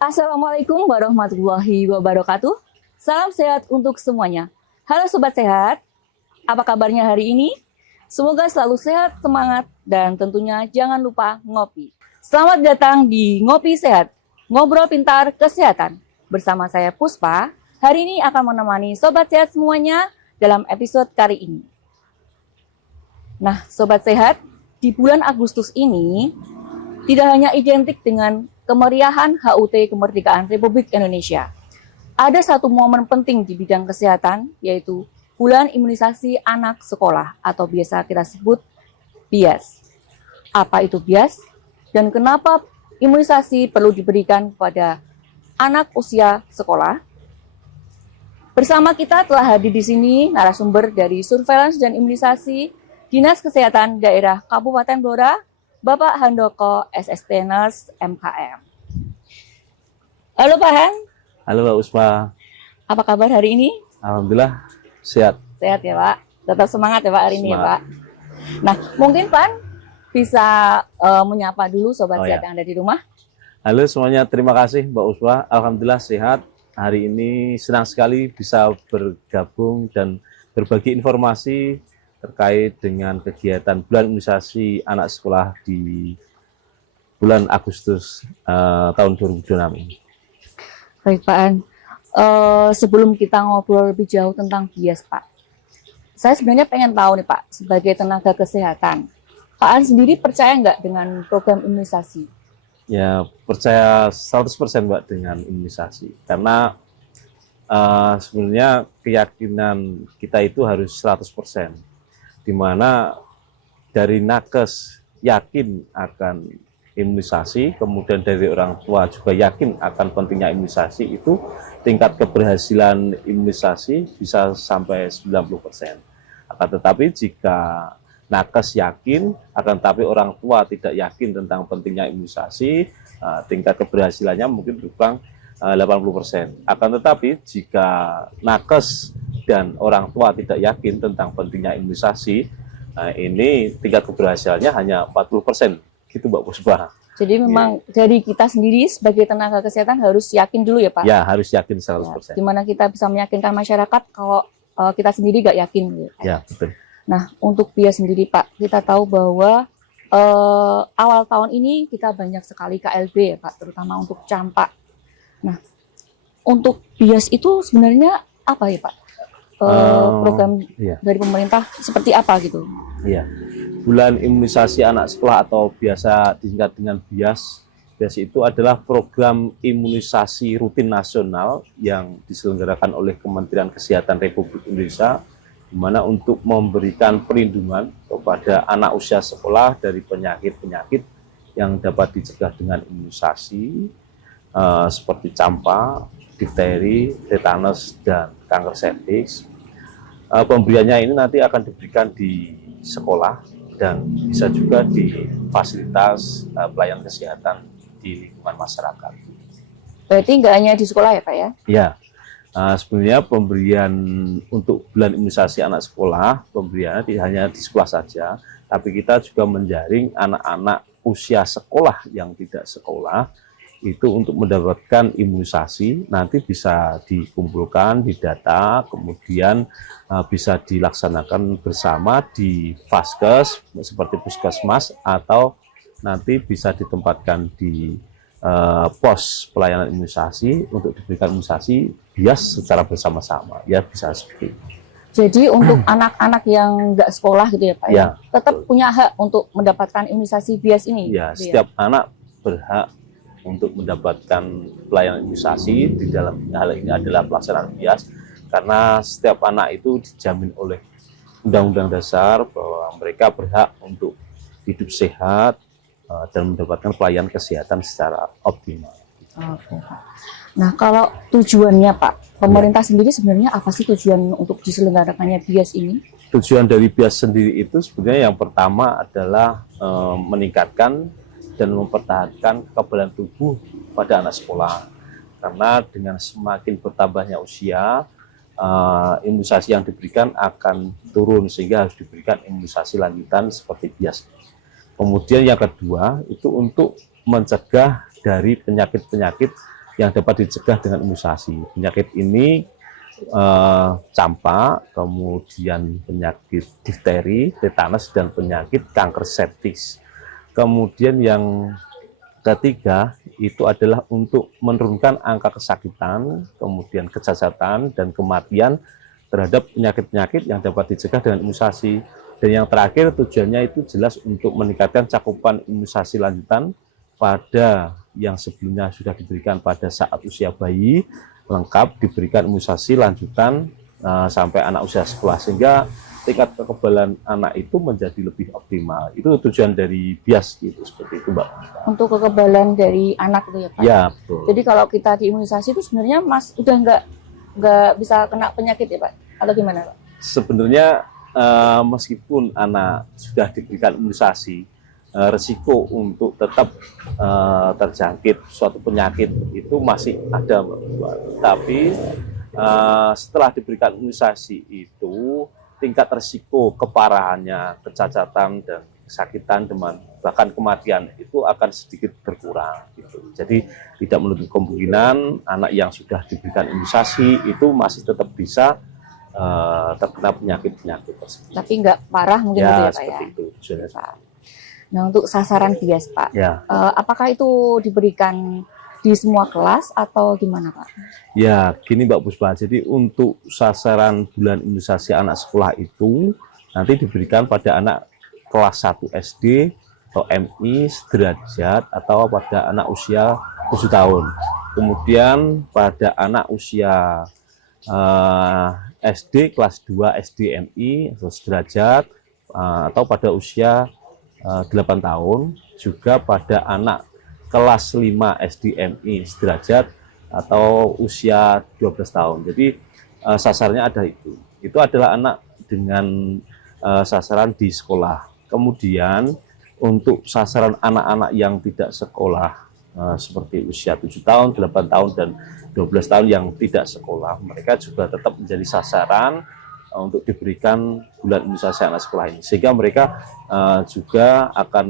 Assalamualaikum warahmatullahi wabarakatuh. Salam sehat untuk semuanya. Halo Sobat Sehat, apa kabarnya hari ini? Semoga selalu sehat, semangat, dan tentunya jangan lupa ngopi. Selamat datang di Ngopi Sehat, Ngobrol Pintar Kesehatan. Bersama saya Puspa, hari ini akan menemani Sobat Sehat semuanya dalam episode kali ini. Nah, Sobat Sehat, di bulan Agustus ini tidak hanya identik dengan kemeriahan HUT Kemerdekaan Republik Indonesia. Ada satu momen penting di bidang kesehatan, yaitu Bulan Imunisasi Anak Sekolah atau biasa kita sebut BIAS. Apa itu BIAS? Dan kenapa imunisasi perlu diberikan kepada anak usia sekolah? Bersama kita telah hadir di sini narasumber dari Surveillance dan Imunisasi Dinas Kesehatan Daerah Kabupaten Blora, Bapak Handoko, SST Nurse MKM. Halo Pak Han. Halo Mbak Uspa. Apa kabar hari ini? Alhamdulillah sehat. Sehat ya Pak. Tetap semangat ya Pak hari ini ya Pak. Nah mungkin Pak bisa menyapa dulu Sobat Sehat yang ada di rumah. Halo semuanya, terima kasih Mbak Uspa. Alhamdulillah sehat. Hari ini senang sekali bisa bergabung dan berbagi informasi terkait dengan kegiatan bulan imunisasi anak sekolah di bulan Agustus tahun 2026 ini. Baik Pak An, sebelum kita ngobrol lebih jauh tentang BIAS Pak, saya sebenarnya pengen tahu nih Pak, sebagai tenaga kesehatan, Pak An sendiri percaya nggak dengan program imunisasi? Ya, percaya 100% Mbak dengan imunisasi, karena sebenarnya keyakinan kita itu harus 100%, di mana dari nakes yakin akan imunisasi, kemudian dari orang tua juga yakin akan pentingnya imunisasi, itu tingkat keberhasilan imunisasi bisa sampai 90%. Akan tetapi jika nakes yakin, akan tetapi orang tua tidak yakin tentang pentingnya imunisasi, tingkat keberhasilannya mungkin berkurang 80%. Akan tetapi jika nakes dan orang tua tidak yakin tentang pentingnya imunisasi, ini tingkat keberhasilannya hanya 40%. Gitu Mbak Puspa. Jadi memang dari kita sendiri sebagai tenaga kesehatan harus yakin dulu ya Pak? Ya, harus yakin 100%. Gimana kita bisa meyakinkan masyarakat kalau kita sendiri nggak yakin gitu. Ya, betul. Nah, untuk BIAS sendiri Pak, kita tahu bahwa awal tahun ini kita banyak sekali KLB ya Pak, terutama untuk campak. Nah, untuk BIAS itu sebenarnya apa ya Pak? Program dari pemerintah seperti apa gitu? Iya. Bulan imunisasi anak sekolah atau biasa disingkat dengan BIAS. BIAS itu adalah program imunisasi rutin nasional yang diselenggarakan oleh Kementerian Kesehatan Republik Indonesia, di mana untuk memberikan perlindungan kepada anak usia sekolah dari penyakit-penyakit yang dapat dicegah dengan imunisasi seperti campak, difteri, tetanus, dan kanker serviks. Pemberiannya ini nanti akan diberikan di sekolah dan bisa juga di fasilitas pelayanan kesehatan di lingkungan masyarakat. Berarti nggak hanya di sekolah ya Pak ya? Ya, sebenarnya pemberian untuk bulan imunisasi anak sekolah, pemberiannya tidak hanya di sekolah saja, tapi kita juga menjaring anak-anak usia sekolah yang tidak sekolah, itu untuk mendapatkan imunisasi, nanti bisa dikumpulkan, didata, kemudian bisa dilaksanakan bersama di Vaskes, seperti Puskesmas, atau nanti bisa ditempatkan di pos pelayanan imunisasi untuk diberikan imunisasi BIAS secara bersama-sama, ya bisa seperti itu. Jadi untuk anak-anak yang nggak sekolah gitu ya Pak ya, tetap punya hak untuk mendapatkan imunisasi BIAS ini? Ya, setiap anak berhak untuk mendapatkan pelayanan imunisasi. Di dalam hal ini adalah pelaksanaan BIAS, karena setiap anak itu dijamin oleh Undang-Undang Dasar bahwa mereka berhak untuk hidup sehat dan mendapatkan pelayanan kesehatan secara optimal. Oke, Pak. Nah, kalau tujuannya Pak, pemerintah sendiri sebenarnya apa sih tujuan untuk diselenggarakannya BIAS ini? Tujuan dari BIAS sendiri itu sebenarnya yang pertama adalah meningkatkan dan mempertahankan kekebalan tubuh pada anak sekolah. Karena dengan semakin bertambahnya usia, imunisasi yang diberikan akan turun sehingga harus diberikan imunisasi lanjutan seperti bias. Kemudian yang kedua itu untuk mencegah dari penyakit-penyakit yang dapat dicegah dengan imunisasi. Penyakit ini campak, kemudian penyakit difteri, tetanus, dan penyakit kanker septis. Kemudian yang ketiga itu adalah untuk menurunkan angka kesakitan, kemudian kecacatan, dan kematian terhadap penyakit-penyakit yang dapat dicegah dengan imunisasi. Dan yang terakhir tujuannya itu jelas untuk meningkatkan cakupan imunisasi lanjutan pada yang sebelumnya sudah diberikan pada saat usia bayi, lengkap diberikan imunisasi lanjutan sampai anak usia sekolah, sehingga tingkat kekebalan anak itu menjadi lebih optimal. Itu tujuan dari BIAS gitu, seperti itu Mbak. Untuk kekebalan dari anak itu ya Pak? Ya, betul. Jadi kalau kita diimunisasi itu sebenarnya Mas udah nggak bisa kena penyakit ya Pak? Atau gimana Pak? Sebenarnya meskipun anak sudah diberikan imunisasi, resiko untuk tetap terjangkit suatu penyakit itu masih ada, Mbak. Tapi setelah diberikan imunisasi itu tingkat resiko keparahannya, kecacatan dan kesakitan, demam, bahkan kematian itu akan sedikit berkurang gitu. Jadi tidak menutup kemungkinan anak yang sudah diberikan imunisasi itu masih tetap bisa terkena penyakit-penyakit tersebut. Tapi nggak parah mungkin gitu ya Pak seperti ya? itu. Nah untuk sasaran BIAS Pak, Ya. Apakah itu diberikan di semua kelas atau gimana Pak? Ya, gini Mbak Puspa, jadi untuk sasaran bulan imunisasi anak sekolah itu nanti diberikan pada anak kelas 1 SD atau MI sederajat atau pada anak usia 7 tahun. Kemudian pada anak usia SD kelas 2 SD MI atau sederajat atau pada usia 8 tahun, juga pada anak kelas 5 SDMI sederajat atau usia 12 tahun. Jadi sasarannya ada itu. Itu adalah anak dengan sasaran di sekolah. Kemudian untuk sasaran anak-anak yang tidak sekolah seperti usia 7 tahun, 8 tahun, dan 12 tahun yang tidak sekolah, mereka juga tetap menjadi sasaran untuk diberikan bulan imunisasi anak sekolah ini, sehingga mereka juga akan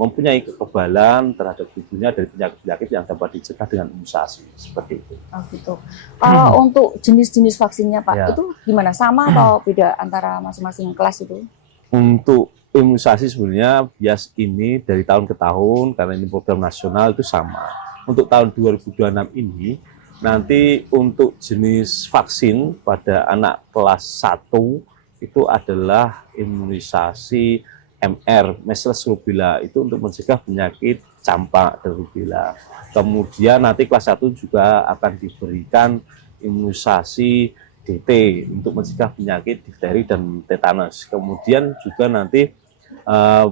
mempunyai kekebalan terhadap tubuhnya dari penyakit-penyakit yang dapat dicegah dengan imunisasi, seperti itu. Oh gitu. Kalau untuk jenis-jenis vaksinnya Pak, Ya. itu gimana? Sama atau beda antara masing-masing kelas itu? Untuk imunisasi sebenarnya BIAS ini dari tahun ke tahun, karena ini program nasional, itu sama. Untuk tahun 2026 ini, nanti untuk jenis vaksin pada anak kelas 1 itu adalah imunisasi MR, measles rubella, itu untuk mencegah penyakit campak dan rubella. Kemudian nanti kelas 1 juga akan diberikan imunisasi DT untuk mencegah penyakit difteri dan tetanus. Kemudian juga nanti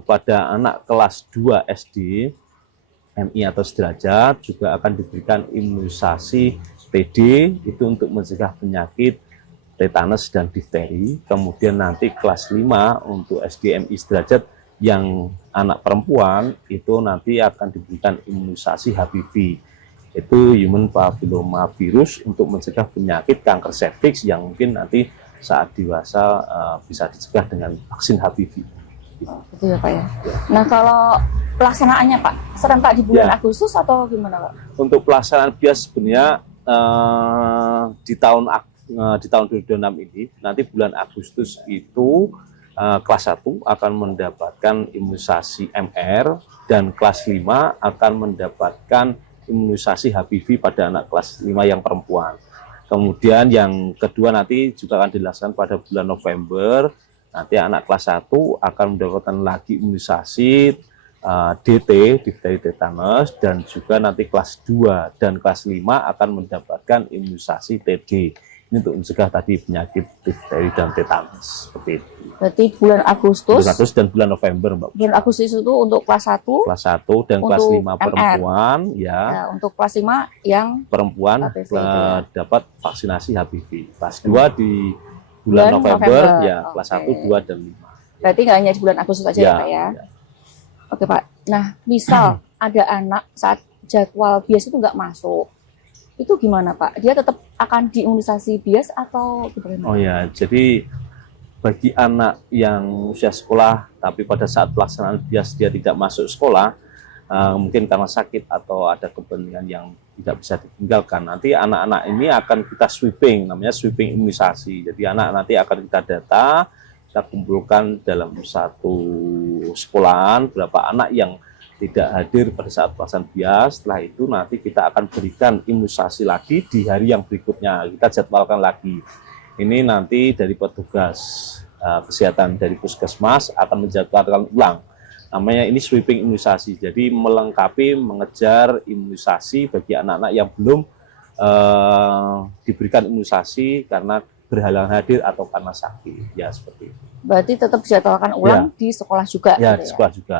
pada anak kelas 2 SD MI atau sederajat juga akan diberikan imunisasi TD, itu untuk mencegah penyakit tetanus dan difteri. Kemudian nanti kelas 5 untuk SDMI sederajat yang anak perempuan itu nanti akan diberikan imunisasi HPV, itu human papillomavirus, untuk mencegah penyakit kanker serviks yang mungkin nanti saat dewasa bisa dicegah dengan vaksin HPV. Gitu ya Pak ya. Nah kalau pelaksanaannya Pak, serentak di bulan Agustus atau gimana Pak? Untuk pelaksanaan BIAS sebenarnya di tahun 2026 ini, nanti bulan Agustus itu kelas 1 akan mendapatkan imunisasi MR, dan kelas 5 akan mendapatkan imunisasi HPV pada anak kelas 5 yang perempuan. Kemudian yang kedua nanti juga akan dilaksanakan pada bulan November. Nanti anak kelas 1 akan mendapatkan lagi imunisasi DT, difteri tetanus, dan juga nanti kelas 2 dan kelas 5 akan mendapatkan imunisasi TD. Ini untuk mencegah tadi penyakit difteri dan tetanus, seperti itu. Berarti bulan Agustus, dan bulan November, Mbak. bulan Agustus itu untuk kelas 1, Kelas 1 dan kelas untuk 5 perempuan, ya. ya, untuk kelas 5 yang Perempuan HPV itu ya. dapat vaksinasi HPV. Kelas 2 di bulan November, ya. Oke. Kelas 1, 2, dan 5. Berarti nggak hanya di bulan Agustus aja ya Pak ya? Oke Pak. Nah misal ada anak saat jadwal BIAS itu nggak masuk, itu gimana Pak? Dia tetap akan diimunisasi bias atau gimana? Oh ya, jadi bagi anak yang usia sekolah tapi pada saat pelaksanaan bias dia tidak masuk sekolah, mungkin karena sakit atau ada kepentingan yang tidak bisa ditinggalkan, nanti anak-anak ini akan kita sweeping, namanya sweeping imunisasi. Jadi anak nanti akan kita data, kita kumpulkan dalam satu sekolahan berapa anak yang tidak hadir pada saat pelaksanaan bias. Setelah itu nanti kita akan berikan imunisasi lagi di hari yang berikutnya, kita jadwalkan lagi. Ini nanti dari petugas kesehatan dari puskesmas akan menjadwalkan ulang. Namanya ini sweeping imunisasi, jadi melengkapi, mengejar imunisasi bagi anak-anak yang belum diberikan imunisasi karena berhalangan hadir atau karena sakit, ya seperti itu. Berarti tetap dijadwalkan ulang di sekolah juga? Ya, gitu di sekolah juga.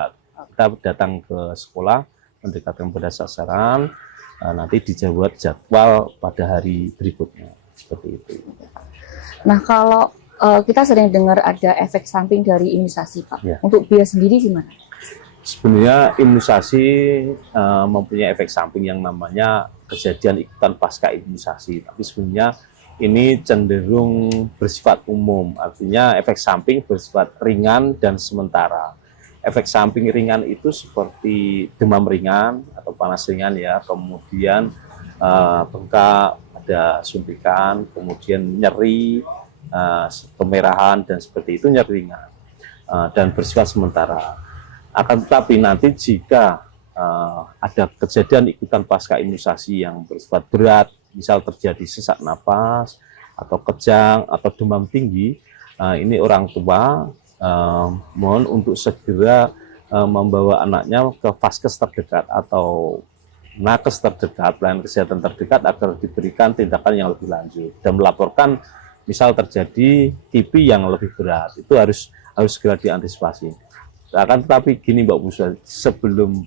Kita datang ke sekolah, mendekatkan pada sasaran, nanti dibuat jadwal pada hari berikutnya, seperti itu. Nah, kalau kita sering dengar ada efek samping dari imunisasi, Pak. Ya. Untuk bias sendiri gimana? Sebenarnya imunisasi mempunyai efek samping yang namanya kejadian ikutan pasca imunisasi. Tapi sebenarnya ini cenderung bersifat umum, artinya efek samping bersifat ringan dan sementara. Efek samping ringan itu seperti demam ringan atau panas ringan ya, kemudian bengkak, ada suntikan, kemudian nyeri, kemerahan dan seperti itu, nyeri ringan dan bersifat sementara. Akan tetapi nanti jika ada kejadian ikutan pasca imunisasi yang bersifat berat, misal terjadi sesak napas atau kejang atau demam tinggi, ini orang tua mohon untuk segera membawa anaknya ke vaskes terdekat atau nakes terdekat, pelayanan kesehatan terdekat agar diberikan tindakan yang lebih lanjut dan melaporkan misal terjadi TB yang lebih berat. Itu harus segera diantisipasi. Akan tetapi gini Mbak Puspa, sebelum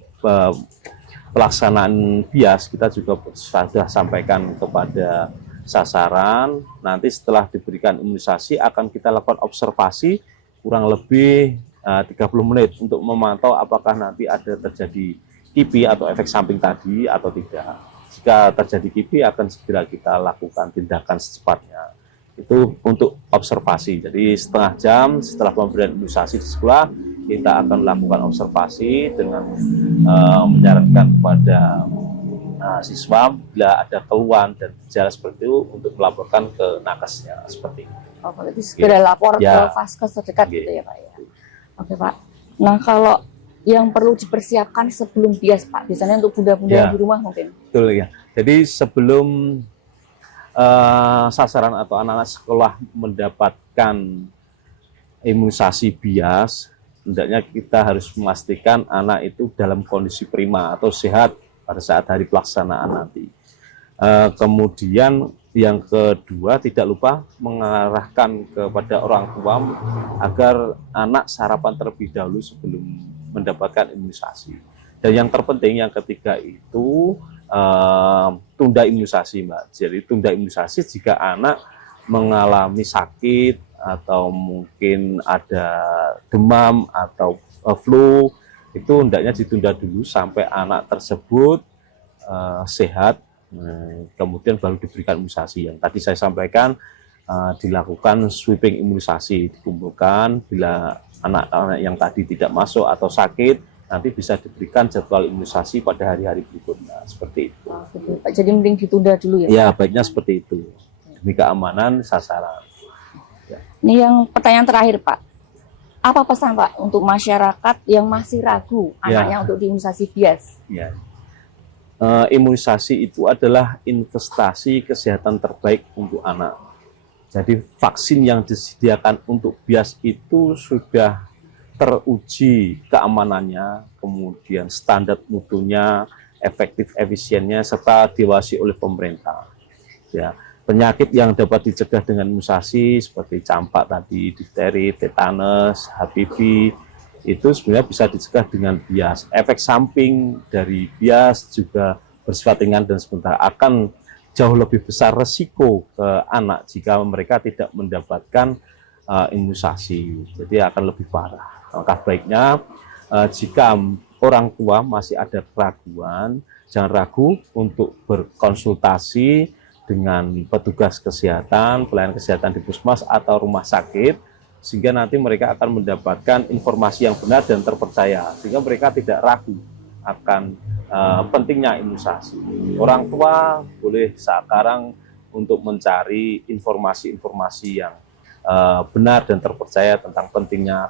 pelaksanaan bias kita juga sudah sampaikan kepada sasaran, nanti setelah diberikan imunisasi akan kita lakukan observasi kurang lebih 30 menit untuk memantau apakah nanti ada terjadi KIPI atau efek samping tadi atau tidak. Jika terjadi KIPI akan segera kita lakukan tindakan secepatnya. Itu untuk observasi. Jadi setengah jam setelah pemberian imunisasi di sekolah, kita akan melakukan observasi dengan menyarankan kepada siswa bila ada keluhan dan gejala seperti itu untuk melaporkan ke nakesnya seperti itu. Oh, berarti segera lapor ke vaskes terdekat gitu ya Pak ya. Oke Pak. Nah, kalau yang perlu dipersiapkan sebelum bias Pak, biasanya untuk bunda-bunda di rumah mungkin. Betul ya. Jadi sebelum sasaran atau anak-anak sekolah mendapatkan imunisasi bias, hendaknya kita harus memastikan anak itu dalam kondisi prima atau sehat pada saat hari pelaksanaan nanti. Kemudian yang kedua, tidak lupa mengarahkan kepada orang tua agar anak sarapan terlebih dahulu sebelum mendapatkan imunisasi. Dan yang terpenting yang ketiga itu tunda imunisasi Mbak. Jadi tunda imunisasi jika anak mengalami sakit atau mungkin ada demam atau flu, itu hendaknya ditunda dulu sampai anak tersebut sehat, kemudian baru diberikan imunisasi. Yang tadi saya sampaikan dilakukan sweeping imunisasi, dikumpulkan bila anak-anak yang tadi tidak masuk atau sakit, nanti bisa diberikan jadwal imunisasi pada hari-hari berikutnya, seperti itu. Oh, gitu. Pak, jadi mending ditunda dulu ya? Ya, baiknya seperti itu, demi keamanan sasaran. Ya. Ini yang pertanyaan terakhir Pak, apa pesan Pak untuk masyarakat yang masih ragu anaknya untuk diimunisasi bias? Ya. Imunisasi itu adalah investasi kesehatan terbaik untuk anak. Jadi vaksin yang disediakan untuk bias itu sudah teruji keamanannya, kemudian standar mutunya, efektif efisiennya, serta diawasi oleh pemerintah. Ya, penyakit yang dapat dicegah dengan imunisasi seperti campak tadi, difteri, tetanus, HPV, itu sebenarnya bisa dicegah dengan bias. Efek samping dari bias juga bersifat ringan dan sementara, akan jauh lebih besar resiko ke anak jika mereka tidak mendapatkan imunisasi, jadi akan lebih parah. Maka baiknya jika orang tua masih ada keraguan, jangan ragu untuk berkonsultasi dengan petugas kesehatan, pelayanan kesehatan di puskesmas atau rumah sakit, sehingga nanti mereka akan mendapatkan informasi yang benar dan terpercaya, sehingga mereka tidak ragu akan pentingnya imunisasi. Orang tua boleh sekarang untuk mencari informasi-informasi yang benar dan terpercaya tentang pentingnya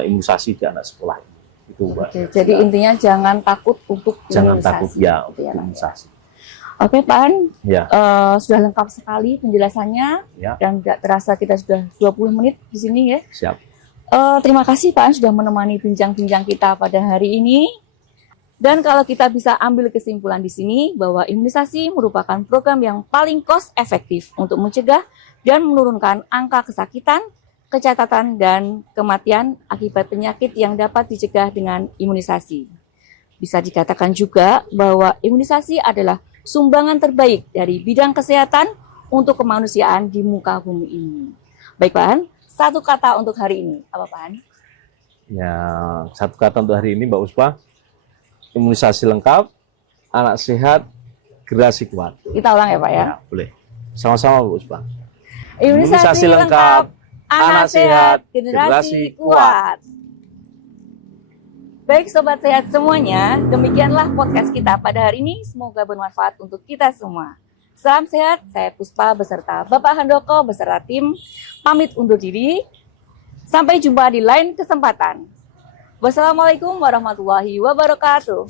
imunisasi di anak sekolah ini. Itu, Mbak. Oke, jadi intinya jangan takut untuk Jangan imunisasi. takut ya Gitu untuk ya, Pak. imunisasi. Oke, Pak An, Ya, sudah lengkap sekali penjelasannya ya, dan nggak terasa kita sudah 20 menit di sini ya. siap. Terima kasih Pak An sudah menemani bincang-bincang kita pada hari ini. Dan kalau kita bisa ambil kesimpulan di sini bahwa imunisasi merupakan program yang paling cost efektif untuk mencegah dan menurunkan angka kesakitan, kecacatan, dan kematian akibat penyakit yang dapat dicegah dengan imunisasi. Bisa dikatakan juga bahwa imunisasi adalah sumbangan terbaik dari bidang kesehatan untuk kemanusiaan di muka bumi ini. Baik Pak An, satu kata untuk hari ini, apa Pak An? Ya, satu kata untuk hari ini Mbak Uspa, imunisasi lengkap, anak sehat, generasi kuat. Kita ulang ya Pak ya. Ya, boleh. Sama-sama Mbak Uspa. Imunisasi lengkap, anak sehat, generasi kuat. Baik Sobat Sehat semuanya, demikianlah podcast kita pada hari ini. Semoga bermanfaat untuk kita semua. Salam sehat, saya Puspa beserta Bapak Handoko beserta tim pamit undur diri. Sampai jumpa di lain kesempatan. Wassalamualaikum warahmatullahi wabarakatuh.